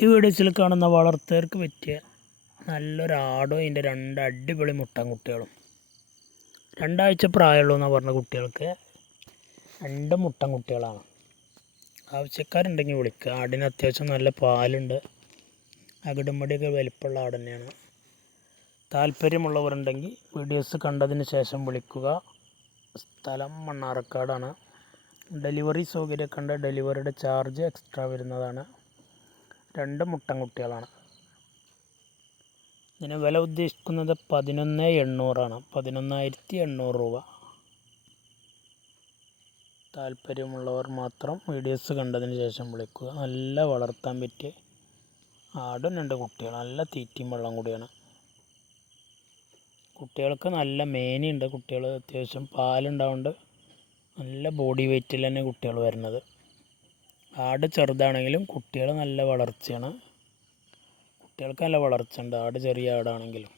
ഈ വീഡിയോസിൽ കാണുന്ന വളർത്തുകാർക്ക് പറ്റിയ നല്ലൊരാടും അതിൻ്റെ രണ്ട് അടിപൊളി മുട്ടൻകുട്ടികളും. 2 ആഴ്ച പ്രായമുള്ളൂ എന്ന് പറഞ്ഞ കുട്ടികൾക്ക് 2 മുട്ടൻകുട്ടികളാണ്. ആവശ്യക്കാരുണ്ടെങ്കിൽ വിളിക്കുക. ആടിന് അത്യാവശ്യം നല്ല പാലുണ്ട്, അകിടുമ്പടിയൊക്കെ വലിപ്പമുള്ള ആട് തന്നെയാണ്. താല്പര്യമുള്ളവരുണ്ടെങ്കിൽ വീഡിയോസ് കണ്ടതിന് ശേഷം വിളിക്കുക. സ്ഥലം മണ്ണാർക്കാടാണ്. ഡെലിവറി സൗകര്യമൊക്കെ ഉണ്ട്. ഡെലിവറിയുടെ ചാർജ് എക്സ്ട്രാ വരുന്നതാണ്. 2 മുട്ടൻകുട്ടികളാണ്. ഇതിന് വില ഉദ്ദേശിക്കുന്നത് 11,800 11,800 രൂപ. താല്പര്യമുള്ളവർ മാത്രം വീഡിയോസ് കണ്ടതിന് ശേഷം വിളിക്കുക. നല്ല വളർത്താൻ പറ്റിയ ആടും 2 കുട്ടികൾ. നല്ല തീറ്റയും വെള്ളം കൂടിയാണ്. കുട്ടികൾക്ക് നല്ല മേനിയുണ്ട്. കുട്ടികൾ അത്യാവശ്യം പാലുണ്ടാവുന്നുണ്ട്. നല്ല ബോഡി വെയ്റ്റിൽ തന്നെ കുട്ടികൾ വരുന്നത്. ആട് ചെറുതാണെങ്കിലും കുട്ടികൾ നല്ല വളർച്ചയാണ്. കുട്ടികൾക്ക് നല്ല വളർച്ച ഉണ്ട്, ആട് ചെറിയ ആടാണെങ്കിലും.